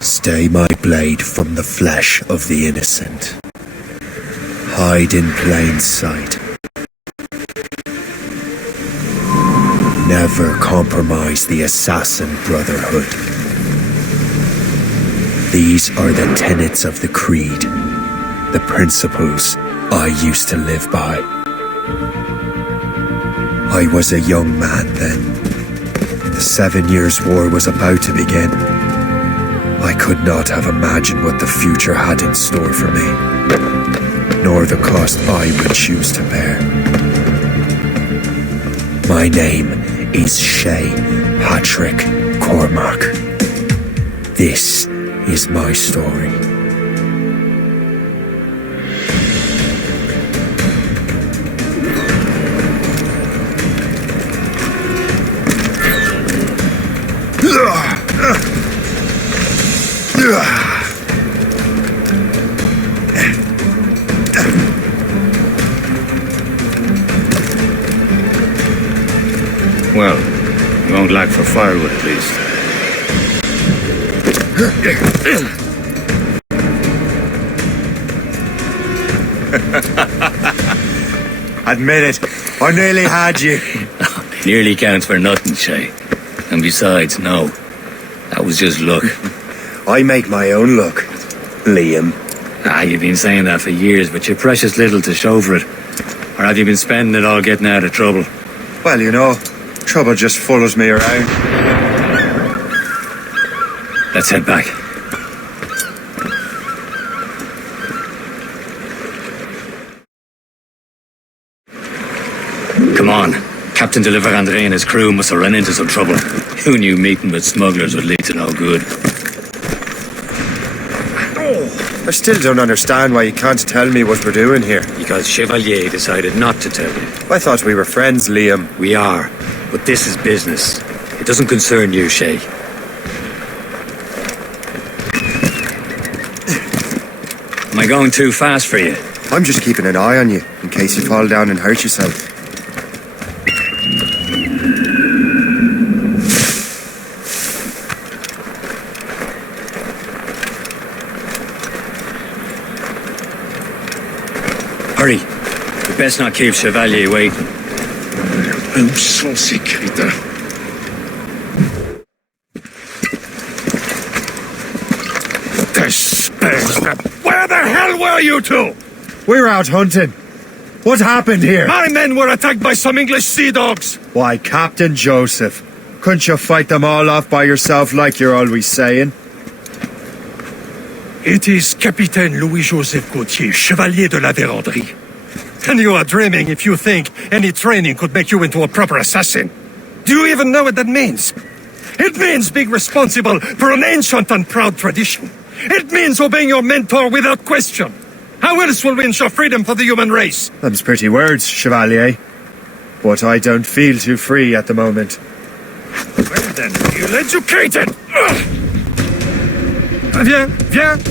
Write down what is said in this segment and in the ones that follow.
Stay my blade from the flesh of the innocent. Hide in plain sight. Never compromise the Assassin Brotherhood. These are the tenets of the Creed, the principles I used to live by. I was a young man then. The 7 Years' War was about to begin. I could not have imagined what the future had in store for me, nor the cost I would choose to bear. My name is Shay Patrick Cormac. This is my story. Well, you won't lack for firewood at least. Admit it, I nearly had you. Nearly counts for nothing, Shay. And besides, no. That was just luck. I make my own luck, Liam. You've been saying that for years, but you're precious little to show for it. Or have you been spending it all getting out of trouble? Well, you know, trouble just follows me around. Let's head back. Come on. Captain de la Vérendrye and his crew must have run into some trouble. Who knew meeting with smugglers would lead to no good? I still don't understand why you can't tell me what we're doing here. Because Chevalier decided not to tell you. I thought we were friends, Liam. We are, but this is business. It doesn't concern you, Shay. Am I going too fast for you? I'm just keeping an eye on you, in case you fall down and hurt yourself. Hurry. We best not keep Chevalier waiting. Un sang sécuritaire. Where the hell were you two? We're out hunting. What happened here? My men were attacked by some English sea dogs. Why, Captain Joseph, couldn't you fight them all off by yourself like you're always saying? It is Capitaine Louis-Joseph Gauthier, Chevalier de la Vérendrye. And you are dreaming if you think any training could make you into a proper assassin. Do you even know what that means? It means being responsible for an ancient and proud tradition. It means obeying your mentor without question. How else will we ensure freedom for the human race? Them's pretty words, Chevalier. But I don't feel too free at the moment. Well then, ill-educated! Viens, viens!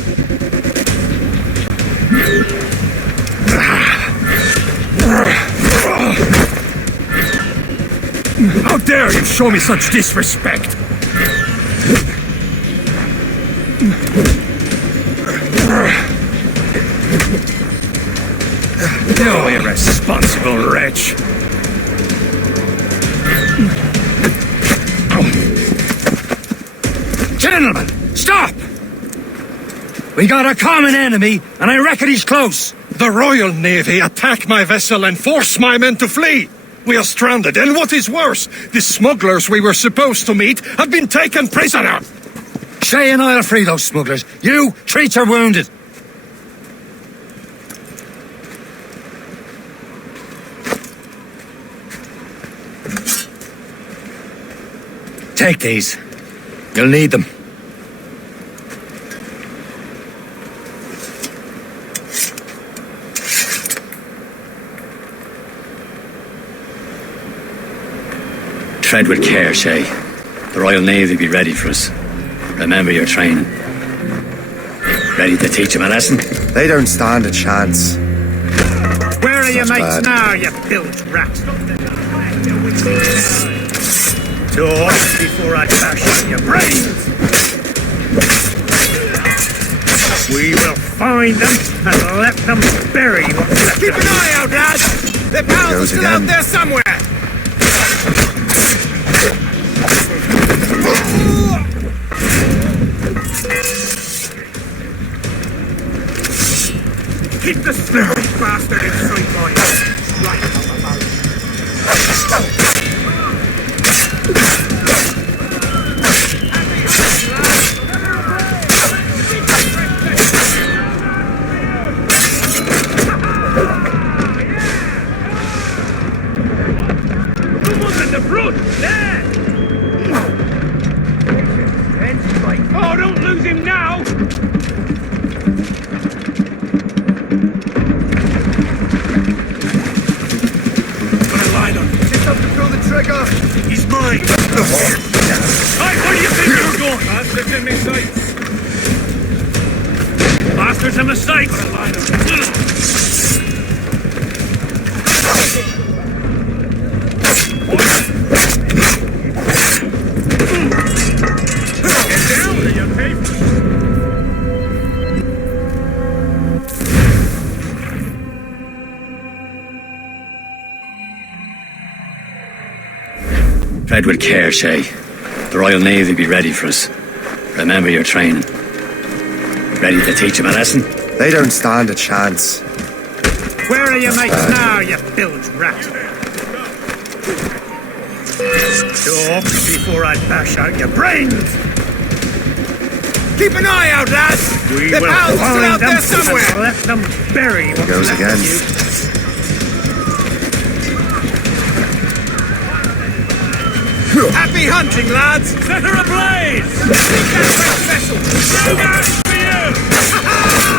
How dare you show me such disrespect? You irresponsible wretch! Gentlemen, stop! We got a common enemy, and I reckon he's close. The Royal Navy attack my vessel and force my men to flee. We are stranded, and what is worse, the smugglers we were supposed to meet have been taken prisoner. Shay and I'll free those smugglers. You treat your wounded. Take these. You'll need them. Tread with care, Shay. The Royal Navy be ready for us. Remember your training. Ready to teach him a lesson? They don't stand a chance. Where are your Not mates bad. now, you bilge rat? Talk before I bash out your brains! We will find them and let them bury what's left. Keep an eye out, lads! Their pals are Goes still again. out there somewhere! Keep the slippery bastard in sight, boys! Right on the mouth. The brute! There! Oh, don't lose him now! Put a line on him. Just have to pull the trigger. He's mine. Hey, where do you think you're going? Bastards in my sights. Bastards in my sights. Put a line on him. Tread with care, Shay. The Royal Navy be ready for us. Remember your training. Ready to teach him a lesson? They don't stand a chance. Where are your mates now, you bilge rat? Talk before I bash out your brains! Keep an eye out, lads! We Their will pals are still out find there them somewhere! and let them bury what's Goes left again. of you. Happy hunting, lads! Set her ablaze! Take that red vessel! No gas for you!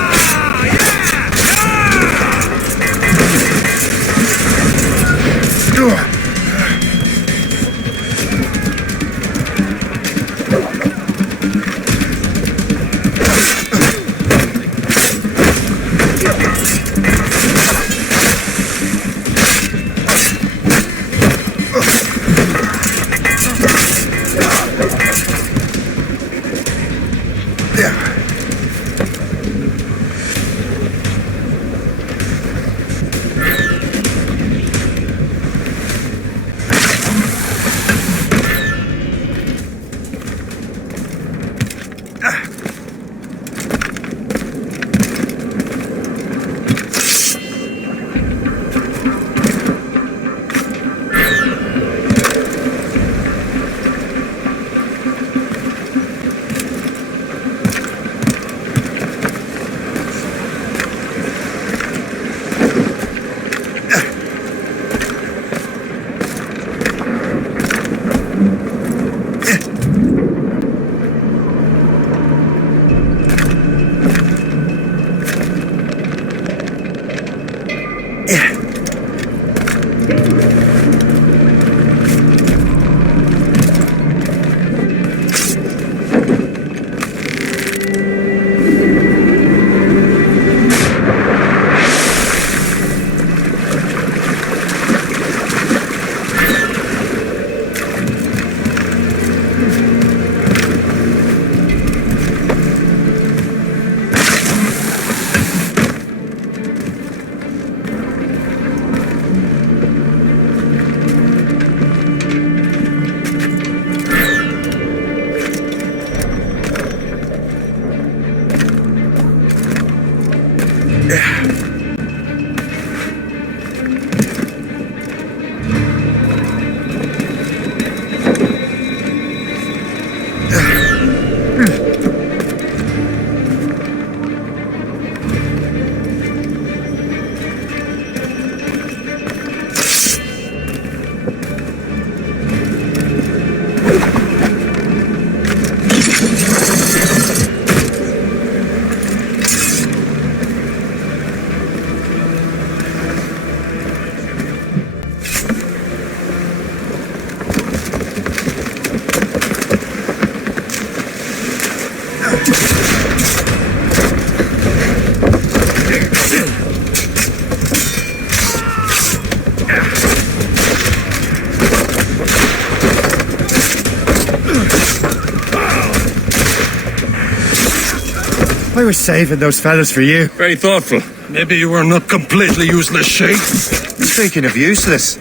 I was saving those fellas for you. Very thoughtful. Maybe you were not completely useless, Shay. Speaking of useless,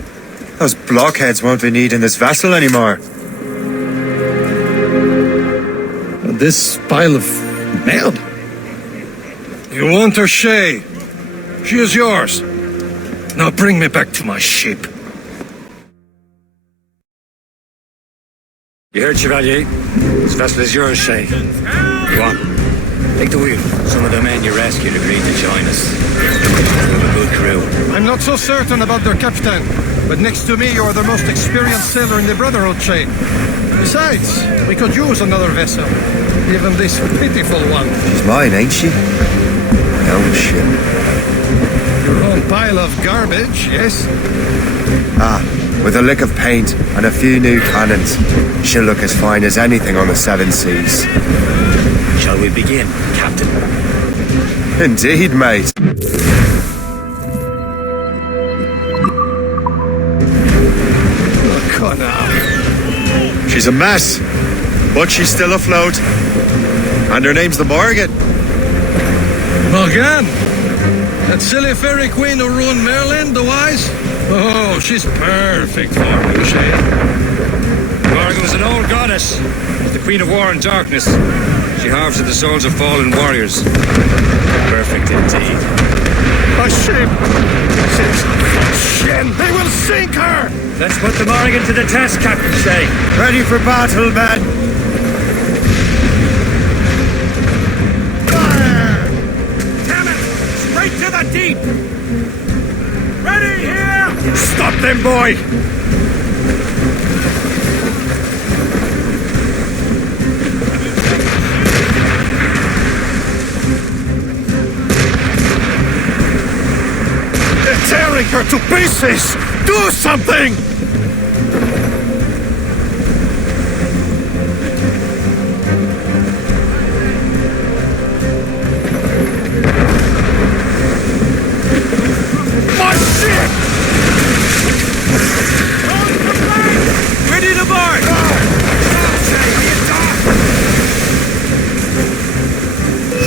those blockheads won't be needing this vessel anymore. This pile of mail. You want her, Shay? She is yours. Now bring me back to my ship. You heard, Chevalier? This vessel is yours, Shay. Go on. Take the wheel. Some of the men you rescued agreed to join us. We have a good crew. I'm not so certain about their captain, but next to me you are the most experienced sailor in the Brotherhood chain. Besides, we could use another vessel, even this pitiful one. She's mine, ain't she? My own ship. Your own pile of garbage, yes? Ah, with a lick of paint and a few new cannons, she'll look as fine as anything on the seven seas. Shall we begin, Captain? Indeed, mate. Oh, Connor. She's a mess, but she's still afloat. And her name's the Morgan. Morgan? That silly fairy queen who ruined Merlin, the wise? Oh, she's perfect for you, Shay. Morgan was an old goddess, the queen of war and darkness. She harvested the souls of fallen warriors. Perfect indeed. A ship! Shit! They will sink her! Let's put the Morgan to the test, Captain Shay. Ready for battle, men. Fire! Damn it! Straight to the deep! Ready here! Stop them, boy! They're tearing her to pieces! Do something! My ship! Ready to board!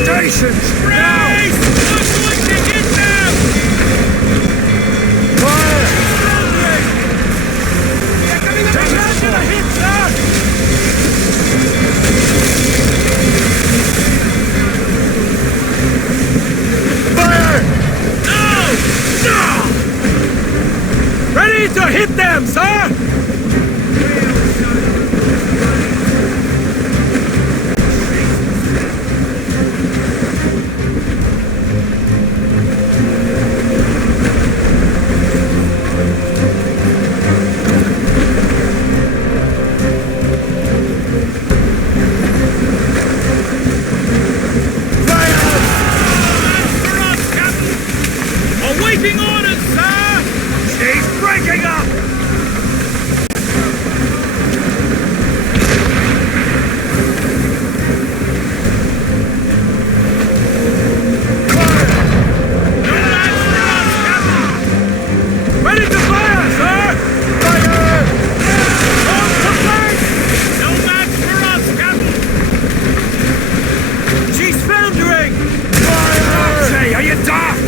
Stations! Race! We're going to hit them! Fire! We're coming to the hit, sir! Fire! No! Ready to hit them, sir! Awaiting orders, sir! She's breaking up! Ready to fire, sir! Fire! On to flank! No match for us, Captain! She's foundering! Fire! Say, are you daft?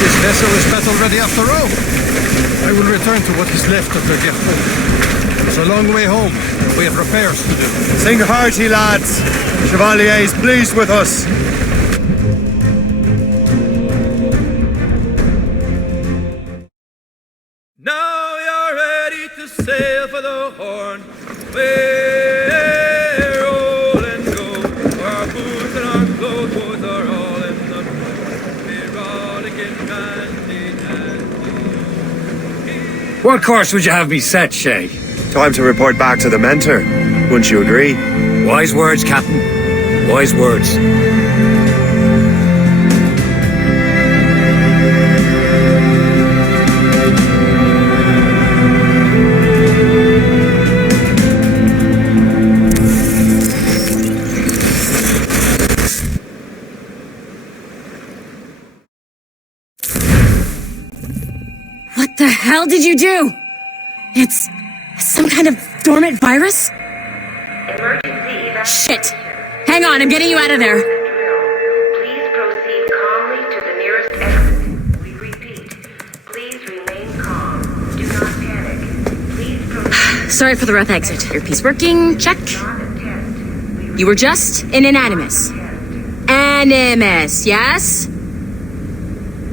This vessel is battle ready after all. I will return to what is left of the Gerfaut. It's a long way home. We have repairs to do. Sing hearty, lads. Chevalier's pleased with us. Now you're ready to sail for the Horn. We're roll and go. Our boots and our clothes are all in the blood. We're rollicking handy, handy. What course would you have me set, Shay? Time to report back to the mentor. Wouldn't you agree? Wise words, Captain. Wise words. What the hell did you do? It's some kind of dormant virus? Shit! Hang on, I'm getting you out of there. Please proceed calmly to the nearest exit. We repeat, please remain calm. Do not panic. Please proceed. Sorry for the rough exit. Earpiece working, check. Not attempt. You were just an Animus. Animus, yes?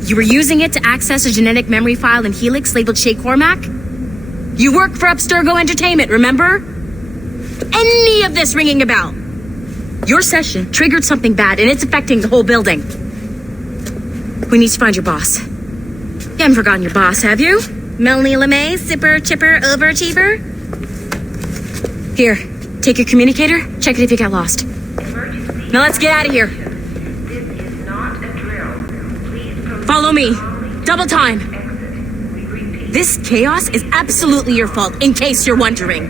You were using it to access a genetic memory file in Helix labeled Shay Cormac? You work for Abstergo Entertainment, remember? Any of this ringing a bell? Your session triggered something bad and it's affecting the whole building. We need to find your boss. You haven't forgotten your boss, have you? Melanie LeMay, zipper, chipper, overachiever? Here, take your communicator, check it if you got lost. Emergency. Now let's get out of here. This is not a drill. Please proceed. Follow me. calmly Double to the time. nearest exit. We repeat. This chaos is absolutely your fault, in case you're wondering.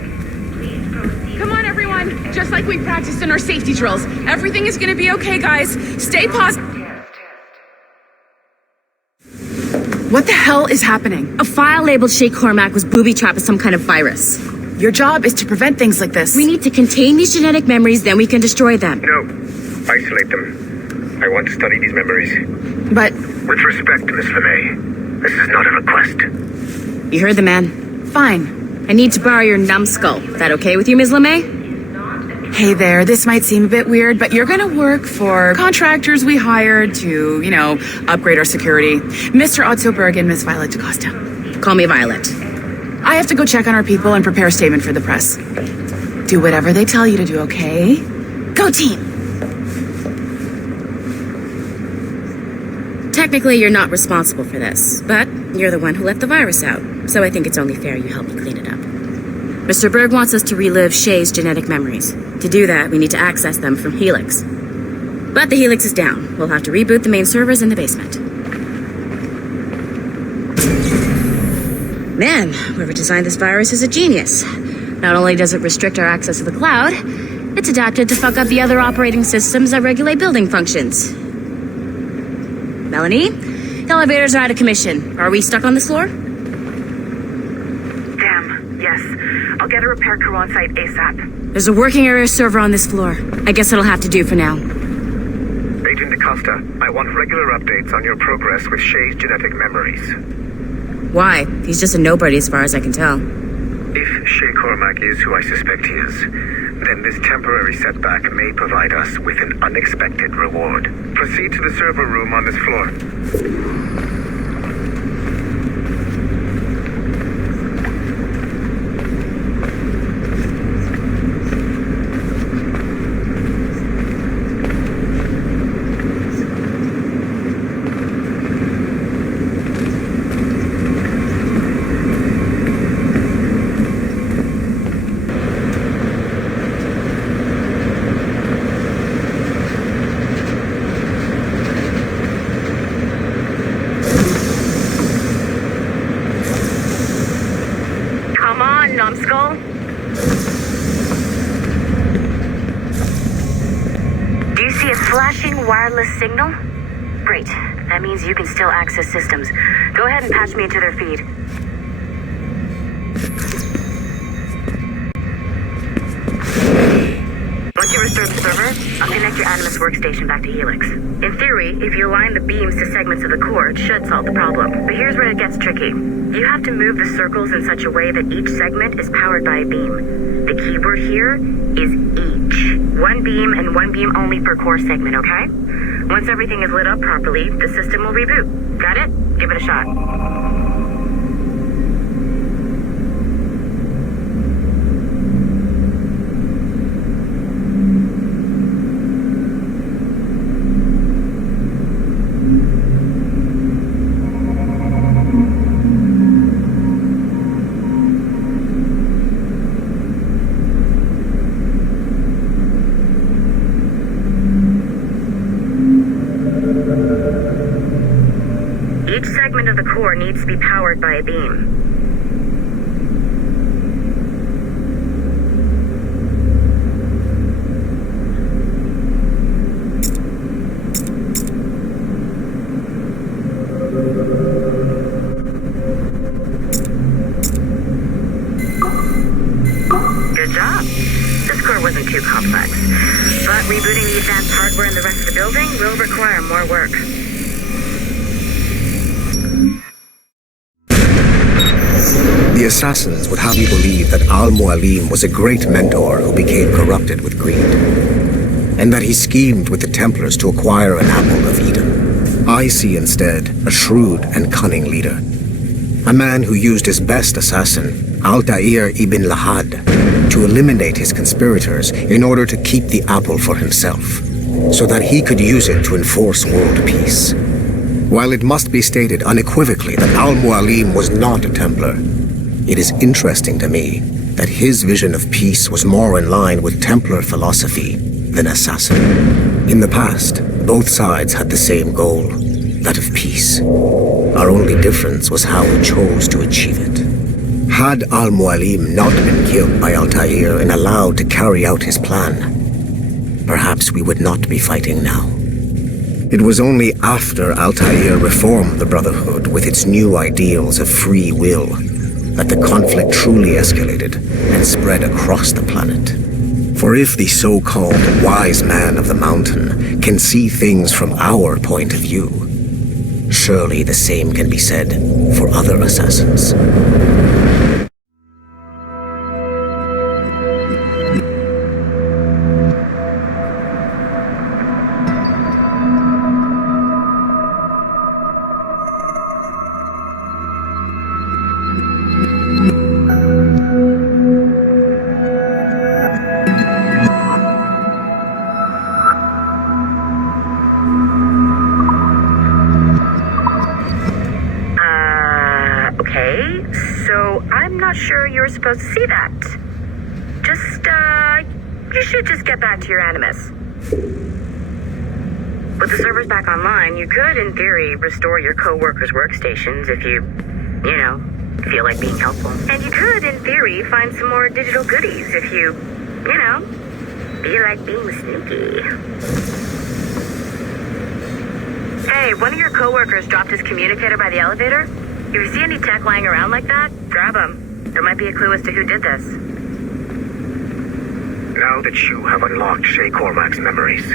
Please proceed. Come on, everyone. Just like we practiced in our safety drills. Everything is gonna be okay, guys. Stay positive. What the hell is happening? A file labeled Shay Cormac was booby-trapped with some kind of virus. Your job is to prevent things like this. We need to contain these genetic memories, then we can destroy them. No. Isolate them. I want to study these memories. But With respect, Miss LeMay, this is not a request. You heard the man. fine. I need to borrow your numbskull. Is that okay with you, Ms. LeMay? Hey there, this might seem a bit weird, but you're gonna work for contractors we hired to, upgrade our security. Mr. Otto Berg and Miss Violet DaCosta. Call me Violet. I have to go check on our people and prepare a statement for the press. Do whatever they tell you to do, okay? Go team! Technically, you're not responsible for this, but you're the one who let the virus out, so I think it's only fair you help me clean it up. Mr. Berg wants us to relive Shay's genetic memories. To do that, we need to access them from Helix. But the Helix is down. We'll have to reboot the main servers in the basement. Man, whoever designed this virus is a genius. Not only does it restrict our access to the cloud, it's adapted to fuck up the other operating systems that regulate building functions. Melanie, the elevators are out of commission. Are we stuck on this floor? Damn, yes. I'll get a repair crew on site ASAP. There's a working area server on this floor. I guess it'll have to do for now. Agent DaCosta, I want regular updates on your progress with Shay's genetic memories. Why? He's just a nobody as far as I can tell. If Shay Cormac is who I suspect he is, then this temporary setback may provide us with an unexpected reward. Proceed to the server room on this floor. Come on, numbskull. Do you see a flashing wireless signal? Great. That means you can still access systems. Go ahead and patch me into their feed. Once you restore the server, I'll connect your Animus workstation back to Helix. In theory, if you align the beams to segments of the core, it should solve the problem. But here's where it gets tricky. You have to move the circles in such a way that each segment is powered by a beam. The keyword here is each. One beam and one beam only per core segment, okay? Once everything is lit up properly, the system will reboot. Got it? Give it a shot. needs to be powered by a beam. Good job. This core wasn't too complex, but rebooting the advanced hardware in the rest of the building will require more work. The assassins would have you believe that Al-Mualim was a great mentor who became corrupted with greed, and that he schemed with the Templars to acquire an apple of Eden. I see instead a shrewd and cunning leader, a man who used his best assassin, Altair ibn Lahad, to eliminate his conspirators in order to keep the apple for himself, so that he could use it to enforce world peace. While it must be stated unequivocally that Al-Mualim was not a Templar, it is interesting to me that his vision of peace was more in line with Templar philosophy than assassin. In the past, both sides had the same goal, that of peace. Our only difference was how he chose to achieve it. Had Al-Mualim not been killed by Altair and allowed to carry out his plan, perhaps we would not be fighting now. It was only after Altair reformed the Brotherhood with its new ideals of free will that the conflict truly escalated and spread across the planet. For if the so-called wise man of the mountain can see things from our point of view, surely the same can be said for other assassins. Okay, so I'm not sure you're supposed to see that. You should just get back to your Animus. With the servers back online, you could, in theory, restore your co-workers' workstations if you feel like being helpful. And you could, in theory, find some more digital goodies if you feel like being sneaky. Hey, one of your co-workers dropped his communicator by the elevator. If you see any tech lying around like that, grab them. There might be a clue as to who did this. Now that you have unlocked Shay Cormac's memories,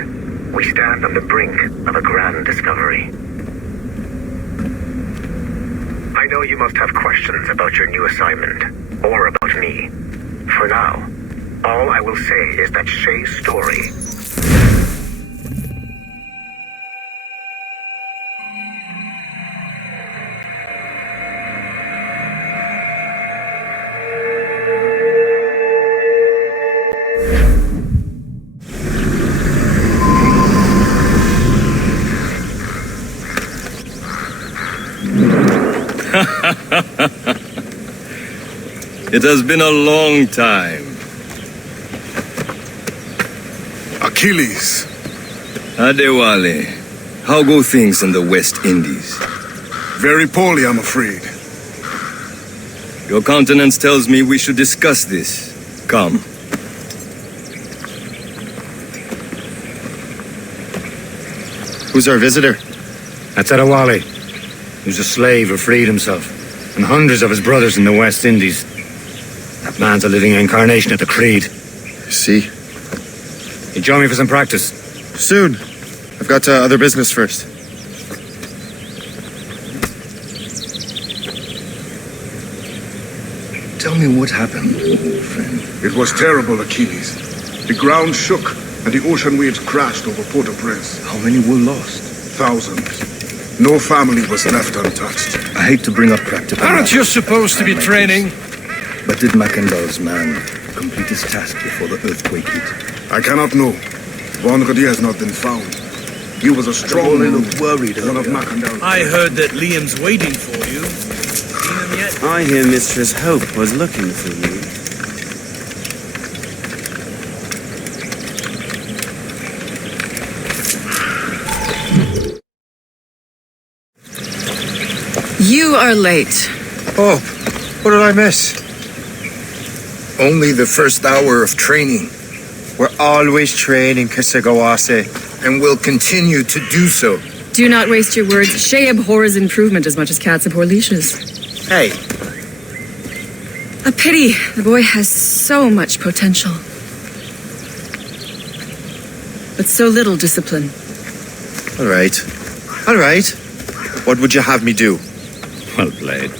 we stand on the brink of a grand discovery. I know you must have questions about your new assignment, or about me. For now, all I will say is that Shay's story... It has been a long time. Achilles. Adewale, how go things in the West Indies? Very poorly, I'm afraid. Your countenance tells me we should discuss this. Come. Who's our visitor? That's Adewale. Who's a slave who freed himself, and hundreds of his brothers in the West Indies. That man's a living incarnation of the Creed. See? You join me for some practice? Soon. I've got other business first. Tell me what happened, old friend. It was terrible, Achilles. The ground shook, and the ocean waves crashed over Port-au-Prince. How many were lost? Thousands. No family was left untouched. I hate to bring up practical... Aren't you supposed to be training? But did Macandal's man complete his task before the earthquake hit? I cannot know. Vonredi has not been found. He was a strong man, one of Macandal's... I heard that Liam's waiting for you. Seen him yet? I hear Mistress Hope was looking for you. You are are late. Oh, what did I miss? Only the first hour of training. We're always training, Kisagawase, and we'll continue to do so. Do not waste your words. Shay abhors improvement as much as cats abhor leashes. Hey. A pity. The boy has so much potential. But so little discipline. All right. What would you have me do? Well played.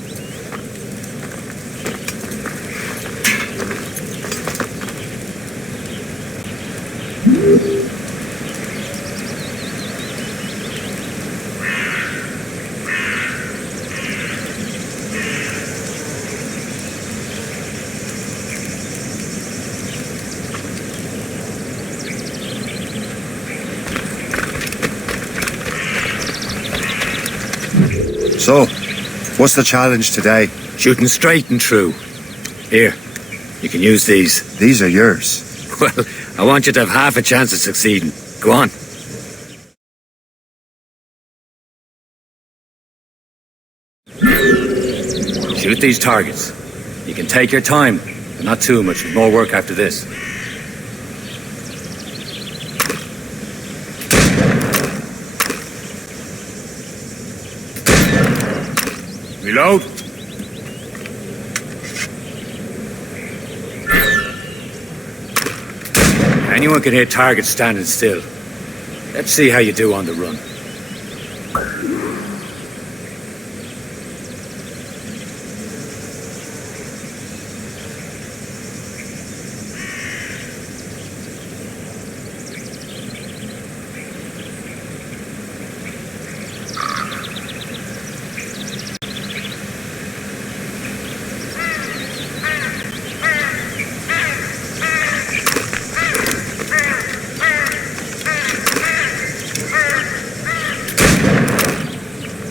So, what's the challenge today? Shooting straight and true. Here, you can use these. These are yours. Well, I want you to have half a chance of succeeding. Go on. Shoot these targets. You can take your time, but not too much. There's more work after this. Reload. Anyone can hit targets standing still. Let's see how you do on the run.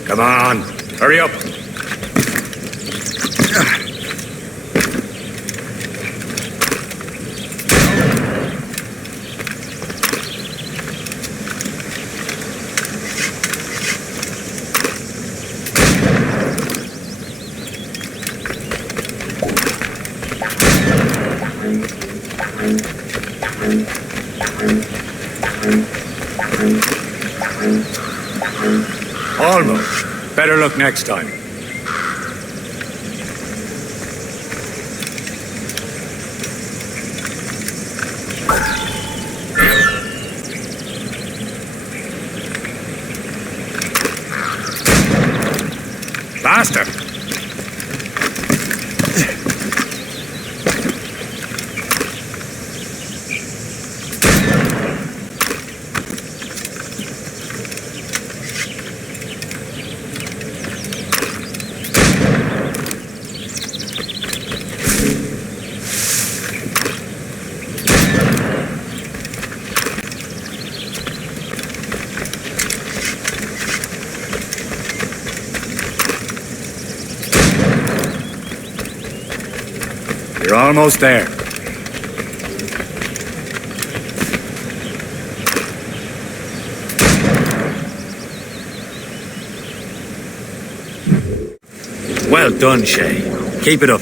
Come on, hurry up. Almost. Better luck next time. Faster! You're almost there. Well done, Shay. Keep it up.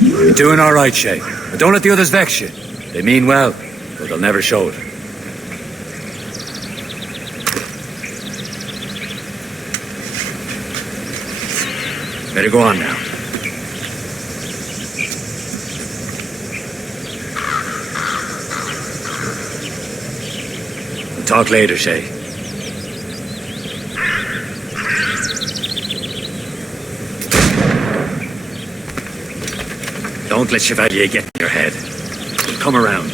You're doing all right, Shay. But don't let the others vex you. They mean well, but they'll never show it. Better go on now. We'll talk later, Shay. Don't let Chevalier get in your head. Come around.